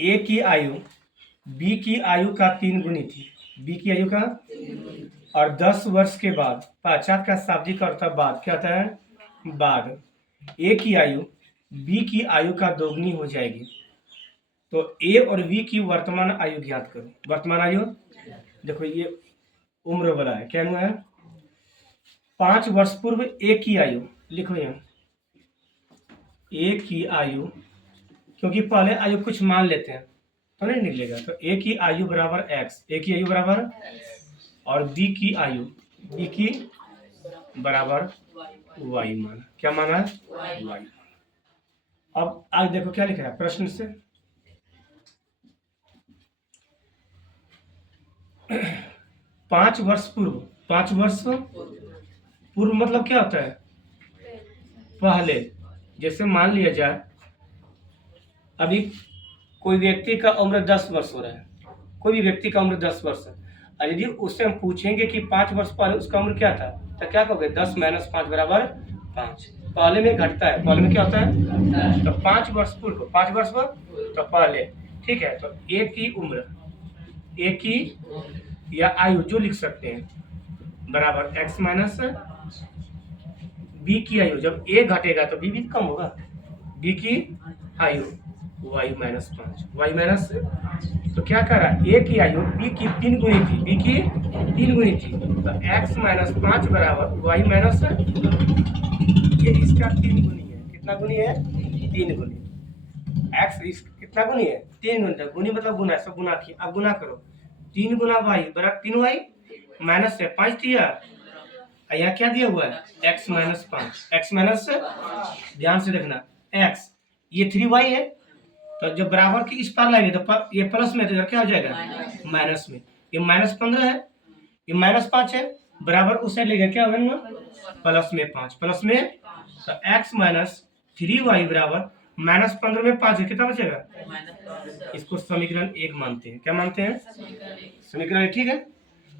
ए की आयु बी की आयु का 3 गुनी थी, बी की आयु का, और 10 वर्ष के बाद, पाश्चात का शाब्दिक अर्थ बाद क्या होता है? बाद। ए की आयु बी की आयु का दोगुनी हो जाएगी, तो ए और बी की वर्तमान आयु ज्ञात करो। वर्तमान आयु देखो, ये उम्र वाला है, क्या हुआ है? 5 वर्ष पूर्व ए की आयु लिखो यहाँ, ए की आयु, क्योंकि पहले आयु कुछ मान लेते हैं तो नहीं निकलेगा, तो ए की आयु बराबर एक्स, ए की आयु बराबर, और बी की आयु, बी की बराबर वाई मान, क्या माना है? वाई। अब आज देखो क्या लिखा है प्रश्न से, 5 वर्ष पूर्व, 5 वर्ष पूर्व मतलब क्या होता है? पहले। जैसे मान लिया जाए अभी कोई व्यक्ति का उम्र 10 वर्ष हो रहा है, कोई भी व्यक्ति का उम्र 10 वर्ष है, और यदि उससे हम पूछेंगे कि 5 वर्ष पहले उसका उम्र क्या था, तो क्या कहोगे? 10 - 5 बराबर 5। पहले में घटता है, पहले में क्या होता है? तो 5 वर्ष पूर्व, 5 वर्ष पूर्व तो पहले, ठीक है। तो ए की उम्र, ए की या आयु जो लिख सकते हैं बराबर एक्स माइनस बी की आयु, जब ए घटेगा तो बी भी कम होगा, बी की आयु वाई माइनस 5, वाई माइनस, तो क्या कर रहा है? ए की आयु बी की 3 गुनी थी, बी की 3 गुनी थी, तो एक्स माइनस 5 बराबर वाई माइनस, ये इसका 3 गुनी है, कितना गुनी है? 3 गुनी। एक्स इस कितना गुनी है? 3 गुनी। गुनी मतलब गुना, सब गुना की, अब गुना करो, 3 गुना वाई बराबर 3 वाई माइनस से 5 दिया, यहाँ क्या दिया हुआ है? x माइनस 5, एक्स माइनस, ध्यान से देखना, x ये 3y है, तो जब बराबर की इस पार लाएंगे तो ये प्लस में, तो क्या हो जाएगा? माइनस में। ये -15 है, ये -5 है, बराबर उस साइड लेगा, क्या होगा? प्लस में 5, प्लस में, तो x माइनस 3y बराबर -15 में 5 है, कितना बचेगा? इसको समीकरण 1 मानते हैं। क्या मानते हैं? समीकरण 1, ठीक है।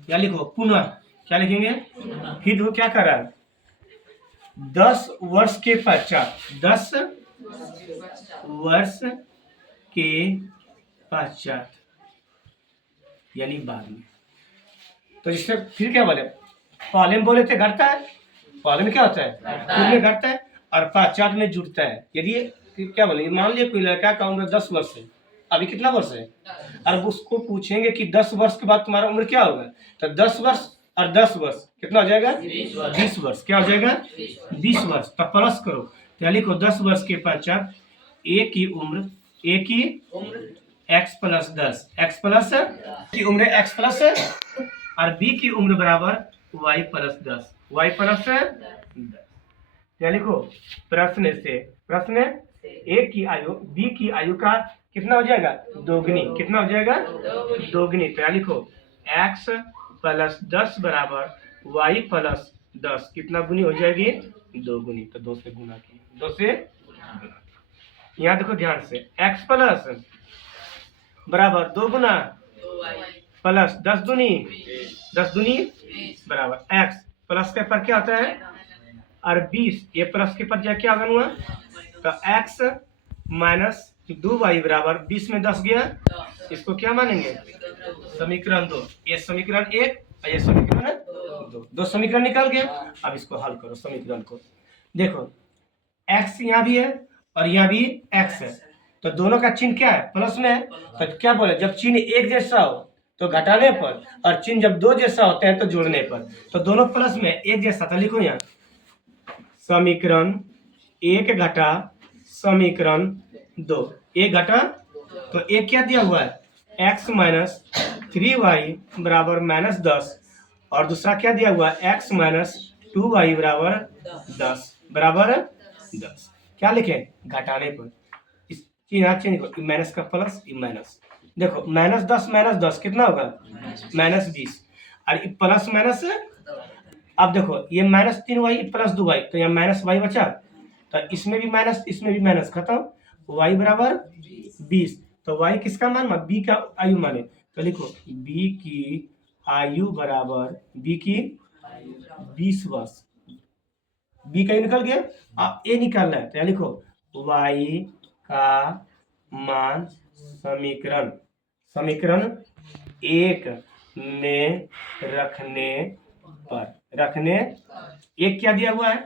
या लिखो पुनः, क्या लिखेंगे? फिर वो क्या कर रहा है? 10 वर्ष के पश्चात, 10 वर्ष के पश्चात यानी बाद में, तो इससे फिर क्या बोले? पहले में बोले थे घटता है, पहले में क्या होता है? पूर्व में घटता है, और पश्चात में जुड़ता है। यदि क्या बोले, मान लिया कोई लड़का का उम्र 10 वर्ष है, अभी कितना वर्ष है? अब उसको पूछेंगे कि 10 वर्ष के बाद तुम्हारा उम्र क्या होगा, तो 10 वर्ष और 10 वर्ष कितना हो जाएगा? 20 वर्ष। क्या हो जाएगा? 20 वर्ष। तब प्लस करो, तो लिखो 10 वर्ष के पश्चात ए की उम्र, ए की x प्लस 10, x प्लस की उम्र x प्लस, और b की उम्र बराबर y प्लस 10, y प्लस 10। क्या लिखो? प्रश्न से, प्रश्न ए की आयु बी की आयु का कितना हो जाएगा? दोगुनी। कितना हो जाएगा? दोगुनी। तो लिखो x प्लस 10 बराबर y प्लस 10, कितना गुनी हो जाएगी? दोगुनी। तो 2 से गुना की, 2 से गुना। यहाँ देखो ध्यान से, x प्लस बराबर 2 गुना प्लस 10 दूनी, 10 दूनी बराबर x प्लस के पर क्या होता है? और 20, ये प्लस के पर क्या होगा? तो x माइनस 2y बराबर 20 में 10 गया, इसको क्या मानेंगे? समीकरण 2। ये समीकरण 1 और ये समीकरण 2, 2 समीकरण निकल गया। अब इसको हल करो समीकरण को, देखो x यहाँ भी है और यहाँ भी x है, तो दोनों का चिन्ह क्या है? प्लस में है। तो क्या बोले, जब चिन्ह एक जैसा हो तो घटाने पर, और चिन्ह जब 2 जैसा होते हैं तो जोड़ने पर, तो दोनों प्लस में एक जैसा था। लिखो यहाँ समीकरण 1 घटा समीकरण 2, 1 घटा, तो एक क्या दिया हुआ है? x माइनस 3y बराबर -10, और दूसरा क्या दिया हुआ है? x माइनस 2y बराबर 10, बराबर 10। क्या लिखे? घटाने पर इस चिन्ह को माइनस का प्लस, माइनस, देखो -10 कितना होगा? -20, और प्लस माइनस, अब देखो ये -3y प्लस 2y, तो यहाँ -y बचा, तो इसमें भी माइनस, इसमें भी माइनस, खत्म, y बराबर 20। तो y किसका मान? b का आयु माने, तो लिखो b की आयु बराबर, b की 20 वर्ष, b का निकल गया, अब a निकालना है, तो लिखो y का मान समीकरण समीकरण एक में रखने एक क्या दिया हुआ है,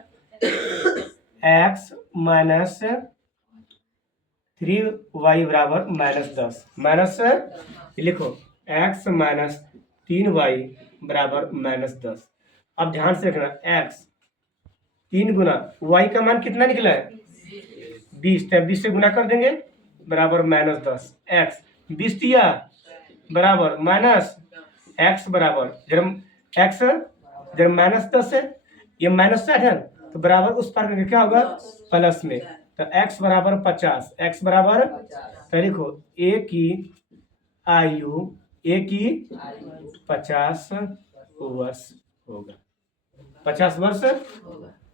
x माइनस 3y बराबर -10 माइनस लिखो x माइनस 3y बराबर -10। अब ध्यान से रखना x 3 गुना y का मान कितना निकला है 20, तो 20 से गुना कर देंगे बराबर -10 x 20 दिया बराबर माइनस x बराबर जब -10 है ये -60 है तो बराबर उस पार करके क्या होगा प्लस में, तो x बराबर 50 x बराबर तो लिखो a की आयु 50 वर्ष होगा 50 वर्ष